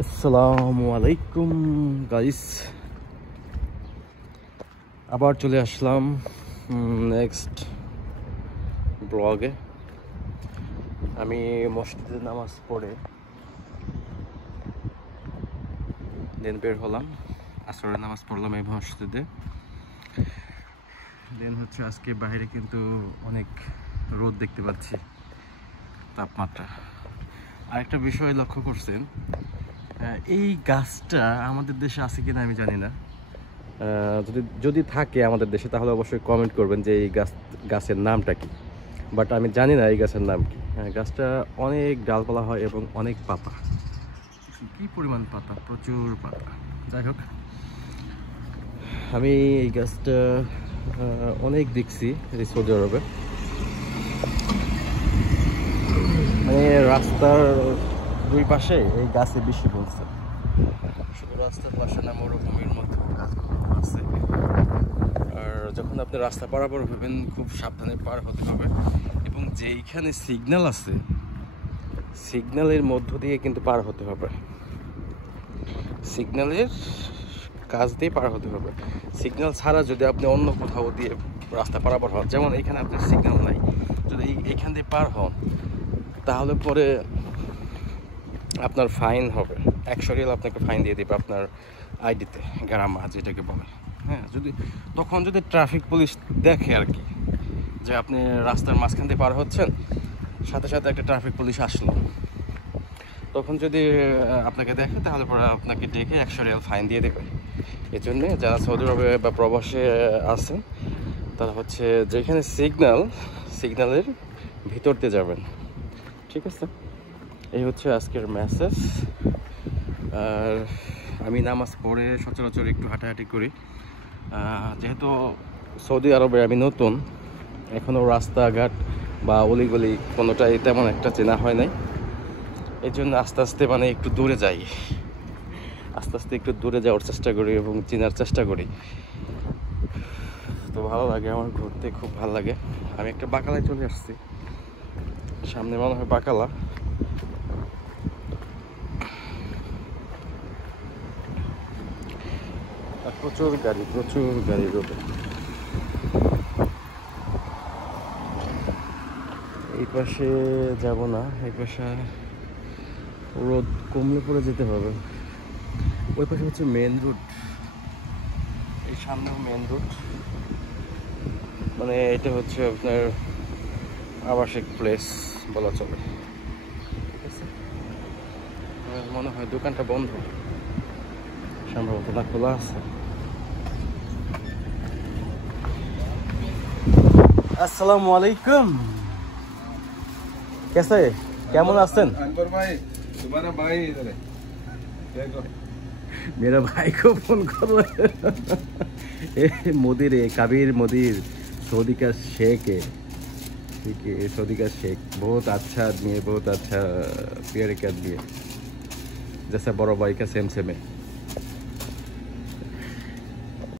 আসসালামু আলাইকুম গাইস, আবার চলে আসলাম নেক্সট ব্লগে। আমি মসজিদে নামাজ পড়ে দেন বের হলাম, আসরের নামাজ পড়লাম এই মসজিদে। দেন হচ্ছে আজকে বাইরে কিন্তু অনেক রোদ দেখতে পাচ্ছি, তাপমাত্রা। আরেকটা বিষয় লক্ষ্য করছেন, এই গাছটা আমাদের দেশে আছে কিনা আমি জানি না। যদি থাকে আমাদের দেশে তাহলে অবশ্যই কমেন্ট করবেন যে এই গাছের নামটা কি। বাট আমি জানি না এই গাছের নাম কি। গাছটা অনেক ডালপালা হয় এবং অনেক পাতা, কি পরিমাণ পাতা, প্রচুর পাতা। যাই হোক, আমি এই গাছটা অনেক দেখছি এই সৌদি আরবে, মানে রাস্তার দুই পাশে এই গাছে বেশি বলছে। শুধু রাস্তার পাশে না, মরুভূমির মধ্যে গাছগুলো আছে। আর যখন আপনি রাস্তা পারাপার হবেন খুব সাবধানে পার হতে হবে, এবং যেইখানে সিগন্যাল আছে সিগন্যালের মধ্য দিয়ে কিন্তু পার হতে হবে, সিগন্যালের কাজ দিয়ে পার হতে হবে। সিগন্যাল ছাড়া যদি আপনি অন্য কোথাও দিয়ে রাস্তা পারাপার হন, যেমন এইখানে আপনার সিগন্যাল নাই, যদি এইখান দিয়ে পার হন তাহলে পরে আপনার ফাইন হবে, 100 রিয়াল আপনাকে ফাইন দিয়ে দেবে আপনার আইডিতে, গারামা যেটাকে বলে। হ্যাঁ, তখন যদি ট্রাফিক পুলিশ দেখে আর কি যে আপনি রাস্তার মাঝখান দিয়ে পার হচ্ছেন, সাথে সাথে একটা ট্রাফিক পুলিশ আসলো, তখন যদি আপনাকে দেখে তাহলে পরে আপনাকে ডেকে 100 রিয়াল ফাইন দিয়ে দেবে। এই জন্যে যারা সৌদি আরবে বা প্রবাসে আছেন তারা হচ্ছে যেখানে সিগন্যালের ভিতর দিয়ে যাবেন, ঠিক আছে? এই হচ্ছে আজকের মেসেজ। আর আমি নামাজ পড়ে সচরাচর একটু হাঁটাহাঁটি করি, যেহেতু সৌদি আরবে আমি নতুন, এখনও রাস্তাঘাট বা অলিগলি কোনোটাই তেমন একটা চেনা হয় নাই। এই জন্য আস্তে আস্তে একটু দূরে যাই, একটু দূরে যাওয়ার চেষ্টা করি এবং চেনার চেষ্টা করি। তো ভালো লাগে, আমার ঘুরতে খুব ভালো লাগে। আমি একটা বাকালায় চলে আসছি, সামনে মনে হয় বাকালা। প্রচুর গাড়ি রোডে। এই পাশে যাব না, এই পাশে রোদ কমলে পরে যেতে হবে। ওই পাশে হচ্ছে মেন রোড, এই সামনেও মেন রোড, মানে এটা হচ্ছে আপনার আবাসিক প্লেস বলা চলে, ঠিক আছে? মনে হয় দোকানটা বন্ধ, সম্ভবত না খোলা আছে। আসসালামু আলাইকুম, कैसे কেমন আছেন? अनवर भाई, तुम्हारा भाई इधर है, देखो मेरा भाई को फोन करो। मुदीर है, कबीर मुदीर, सऊदी का शेख है, ठीक है? सऊदी का शेख बहुत अच्छा आदमी है, बहुत अच्छा प्यारे का आदमी है, जैसा बड़ो भाई का सेम है।